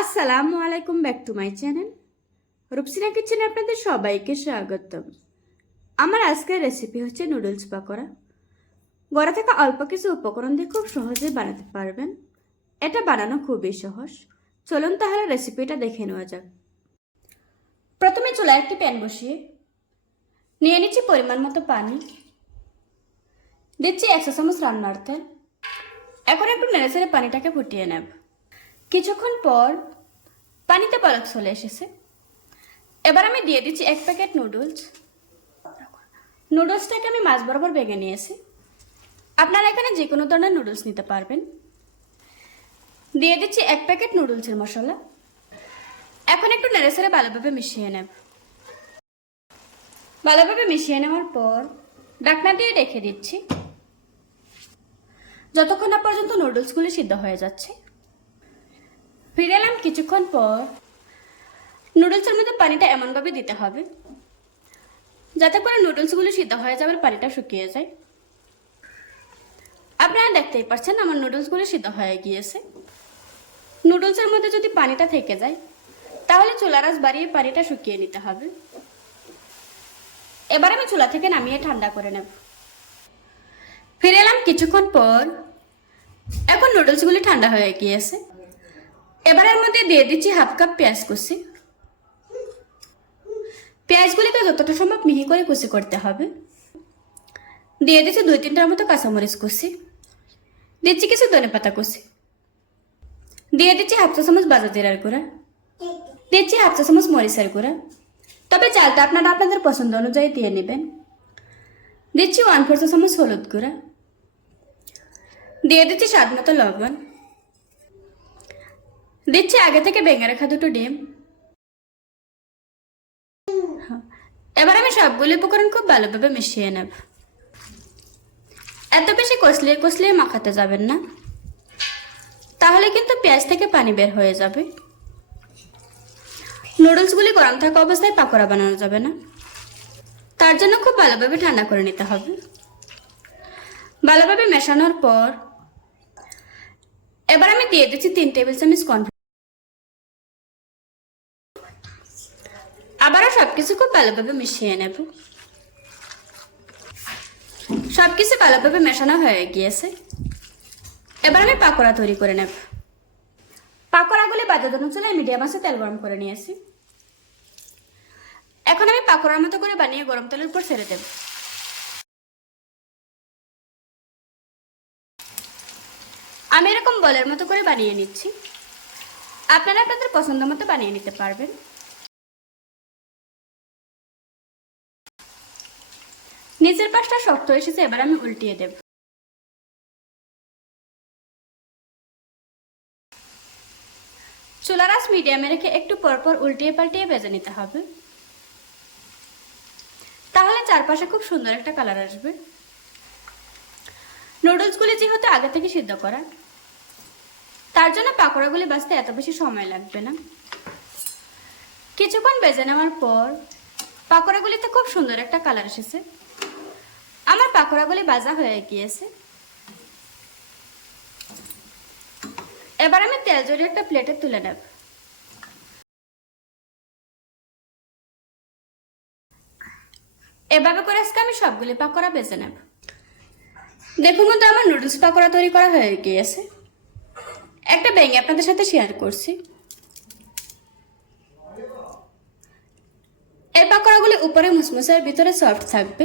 আসসালামু আলাইকুম, back to my channel. Rupsina কিচেনে আপনাদের সবাইকে স্বাগতম। আমার আজকের রেসিপি হচ্ছে নুডলস পাকোড়া। গড়া থাকা অল্প কিছু উপকরণ দিয়ে খুব সহজেই বানাতে পারবেন। এটা বানানো খুবই সহজ। চলুন তাহলে রেসিপিটা দেখে নেওয়া যাক। প্রথমে চুলায় একটি প্যান বসিয়ে নিয়ে নিচ্ছি পরিমাণ মতো পানি। দিচ্ছি একশো চামচ রান্নার তেল। এখন একটু নেড়ে পানিটাকে ফুটিয়ে নেব। কিছুক্ষণ পর পানিতে পলক চলে এসেছে। এবার আমি দিয়ে দিচ্ছি এক প্যাকেট নুডলস। নুডলসটাকে আমি মাছ বরাবর বেগে নিয়েছি। আপনারা এখানে যে কোনো ধরনের নুডলস নিতে পারবেন। দিয়ে দিচ্ছি এক প্যাকেট নুডলসের মশলা। এখন একটু নেড়ে সেড়ে ভালোভাবে মিশিয়ে নেব। ভালোভাবে মিশিয়ে নেওয়ার পর ডাকনা দিয়ে রেখে দিচ্ছি। যতক্ষণ না পর্যন্ত নুডলসগুলি সিদ্ধ হয়ে যাচ্ছে। ফিরে এলাম কিছুক্ষণ পর। নুডলসের মধ্যে পানিটা এমনভাবে দিতে হবে, যাতে করে নুডলসগুলো সিদ্ধ হয়ে যাবে পানিটা শুকিয়ে যায়। আপনারা দেখতেই পাচ্ছেন আমার নুডলসগুলো সিদ্ধ হয়ে গিয়েছে। নুডলসের মধ্যে যদি পানিটা থেকে যায়, তাহলে চুলা রাস বাড়িয়ে পানিটা শুকিয়ে নিতে হবে। এবার আমি চুলা থেকে নামিয়ে ঠান্ডা করে নেব। ফিরে এলাম কিছুক্ষণ পর, এখন নুডলসগুলি ঠান্ডা হয়ে গিয়েছে। এবার এর মধ্যে দিয়ে দিচ্ছি হাফ কাপ পেঁয়াজ কুচি। পেঁয়াজগুলিকে যতটা সম্ভব মিহি করে কুচি করতে হবে। দিয়ে দিচ্ছি দুই তিনটার মতো কাঁচামরিচ কুচি। দিচ্ছি কিছু ধনে পাতা কুচি। দিয়ে দিচ্ছি হাফ চা চামচ বাজা জিরার গুঁড়া। দিচ্ছি হাফ চা চামচ মরিচের গুঁড়া। তবে চালটা আপনারা আপনাদের পছন্দ অনুযায়ী দিয়ে নেবেন। দিচ্ছি ওয়ান ফোর চা চামচ হলুদ গুঁড়া। দিয়ে দিচ্ছি স্বাদ মতো লবণ। দিচ্ছি, আগে থেকে ভেঙে রাখা দুটো ডিম। হ্যাঁ। এবার আমি সবগুলো উপকরণ খুব ভালোভাবে মিশিয়ে নেব। এত বেশি কষলিয়ে কষলিয়ে মাখাতে যাবেন না। তাহলে কিন্তু পেঁয়াজ থেকে পানি বের হয়ে যাবে। নুডলসগুলি গরম থাকা অবস্থায় পাকোড়া বানানো যাবে না। তার জন্য খুব ভালোভাবে ঠান্ডা করে নিতে হবে। ভালোভাবে মেশানোর পর এবার আমি দিয়ে দিচ্ছি তিন টেবিল চামচ কর্ন সবকিছু খুব ভালোভাবে মিশিয়ে নেব। সবকিছু ভালোভাবে মেশানো হয়ে গিয়েছে। এবার আমি পাকোড়া তৈরি করে নেব। পাকোড়াগুলি বাজার জন্য মিডিয়াম আছে তেল গরম করে নিয়েছি। এখন আমি পাকোড়ার মতো করে বানিয়ে গরম তেলের উপর ছেড়ে দেব। আমি এরকম বলের মতো করে বানিয়ে নিচ্ছি। আপনারা আপনাদের পছন্দ মতো বানিয়ে নিতে পারবেন। নিচের পাশটা শক্ত এসেছে, এবার আমি উল্টিয়ে দেব। চুলার আঁচ মিডিয়ামে রেখে একটু পরপর উল্টিয়ে পাল্টিয়ে ভেজে নিতে হবে। তাহলে চারপাশে খুব সুন্দর একটা কালার আসবে। নুডলসগুলি যেহেতু আগে থেকে সিদ্ধ করা, তার জন্য পাকোড়াগুলি বাঁচতে এত বেশি সময় লাগবে না। কিছুক্ষণ বেজে নেওয়ার পর পাকোড়াগুলিতে খুব সুন্দর একটা কালার এসেছে। আমার পাকোড়াগুলি ভাজা হয়ে গিয়েছে। এবার আমি তেল জড়িয়ে একটা প্লেটে তুলে নেব। এভাবে করে আজকে আমি সবগুলি পাকোড়া বেজে নেব। দেখুন মতো আমার নুডলস পাকোড়া তৈরি করা হয়ে গিয়েছে। একটা ব্যাঙে আপনাদের সাথে শেয়ার করছি। এই পাকোড়াগুলি উপরে মুসমুসের ভিতরে সফট থাকবে।